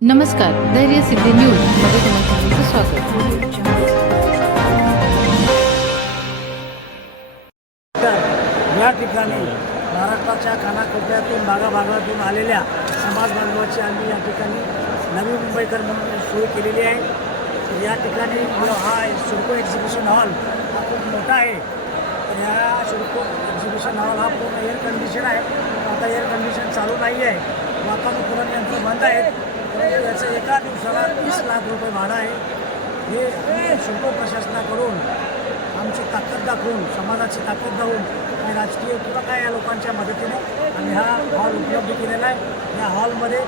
नमस्कार धैर्य सिद्धी न्यूजमध्ये तुम्हाला स्वागत. या ठिकाणी महाराष्ट्राच्या कानाकोपऱ्यातून भागाभागातून आलेल्या समाज बांधवाची आम्ही या ठिकाणी नवी मुंबईकर म्हणून सोय केलेली आहे. या ठिकाणी हा शुल्क एक्झिबिशन हॉल हा खूप मोठा आहे. तर ह्या शिडको एक्झिबिशन हॉल हा पूर्ण एअर कंडिशन आहे. आता एअर कंडिशन चालू नाही आहे वातानुकूलन यंत्र बंद आहेत. म्हणजे याचं एका दिवसाला तीस लाख रुपये भाडं आहे. हे शुल्क प्रशासनाकडून. आमची ताकद दाखवून समाजाची ताकद दाखवून आणि राजकीय किंवा काय या लोकांच्या मदतीने आम्ही हा हॉल उपलब्ध केलेला आहे. या हॉलमध्ये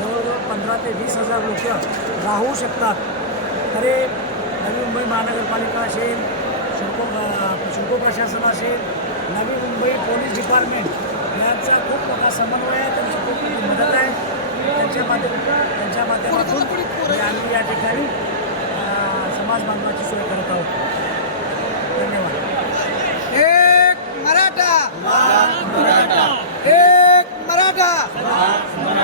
जवळजवळ पंधरा ते वीस हजार लोक राहू शकतात. तरी नवी मुंबई महानगरपालिका असेल शुल्क शुल्क प्रशासन असेल नवी मुंबई पोलीस डिपार्टमेंट यांचा खूप मोठा समन्वय आहे त्यांची खूप मोठी मदत आहे त्यांच्या माध्यम त्यांच्या माध्यमातून आम्ही या ठिकाणी समाज बांधवाची सोय करत आहोत. धन्यवाद. एक मराठा. एक मराठा.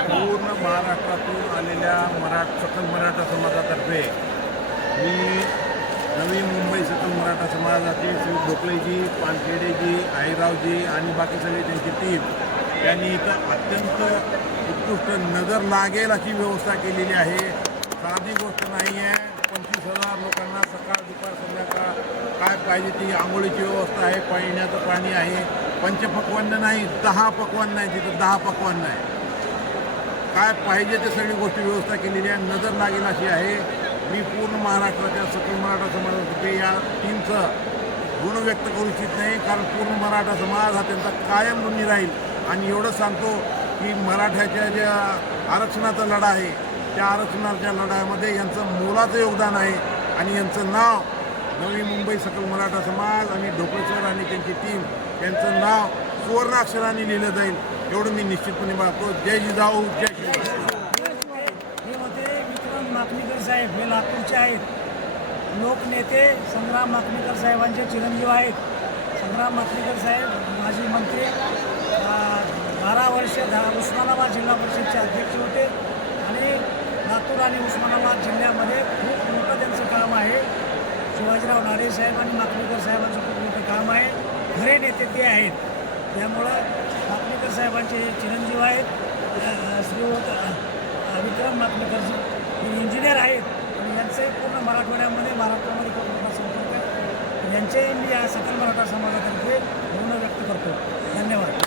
पूर्ण महाराष्ट्रातून आलेल्या मराठ सकल मराठा समाजातर्फे मी नवी मुंबई सकल मराठा समाजाचे श्री ढोकळेजी पानखेडेजी आईरावजी आणि बाकी सगळे त्यांची टीम यांनी इथं अत्यंत उत्कृष्ट नजर लागेल अशी व्यवस्था केलेली आहे. साधी गोष्ट नाही आहे. पंचवीस हजार लोकांना सकाळ दुपार संध्याकाळ काय पाहिजे ती आंघोळीची व्यवस्था आहे. पाहिण्याचं पाणी आहे. पंचपक्वान्न नाही दहा पक्वान्न नाही तिथं. दहा पक्वान्न आहे. काय पाहिजे ते सगळी गोष्टी व्यवस्था केलेली आहे. नजर लागेल अशी आहे. मी पूर्ण महाराष्ट्राच्या सकल मराठा समाजातर्फे या टीमचं गुण व्यक्त करू इच्छित नाही. कारण पूर्ण मराठा समाज हा त्यांचा कायम ऋणी राहील. आणि एवढंच सांगतो की मराठ्याच्या ज्या आरक्षणाचा लढा आहे त्या आरक्षणाच्या लढ्यामध्ये यांचं मोलाचं योगदान आहे आणि यांचं नाव नवी मुंबई सकल मराठा समाज आणि ढोकळेश्वर आणि त्यांची टीम यांचं नाव सुवर्णाक्षराने लिहिलं जाईल एवढं मी निश्चितपणे बाळगतो. जय जिजाऊ जय शिवराय हे होते विक्रम माकणीकर साहेब. हे लातूरचे आहेत. लोकनेते संग्राम माकणीकर साहेबांचे चिरंजीव आहेत. संग्राम माकणीकर साहेब माजी मंत्री उस्मानाबाद जिल्हा परिषदचे अध्यक्ष होते. आणि लातूर आणि उस्मानाबाद जिल्ह्यामध्ये खूप मोठं त्यांचं काम आहे. शिवाजीराव नारे साहेब आणि माकणीकर साहेबांचं खूप मोठं काम आहे. खरे नेते ते आहेत. त्यामुळं माकणीकर साहेबांचे हे चिरंजीव आहेत. श्री विक्रम माकणीकर इंजिनियर आहेत. आणि यांचंही पूर्ण मराठवाड्यामध्ये महाराष्ट्रामध्ये खूप मोठा संपर्क आहे. यांचेही मी या सकल मराठा समाजातर्फे ऋण व्यक्त करतो. धन्यवाद.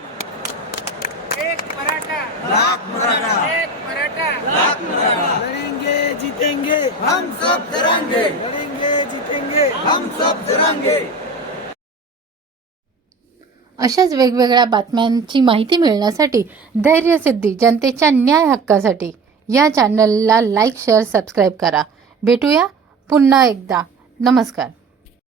लाख मराठा। एक मराठा। लड़ेंगे जीतेंगे हम सब डरेंगे लड़ेंगे जीतेंगे हम सब डरेंगे अशाच वेगवेगळ्या बातम्यांची माहिती मिळण्यासाठी धैर्य सिद्धी जनतेच्या न्याय हक्कासाठी या चॅनलला लाईक शेअर सबस्क्राईब करा. भेटूया पुन्हा एकदा. नमस्कार.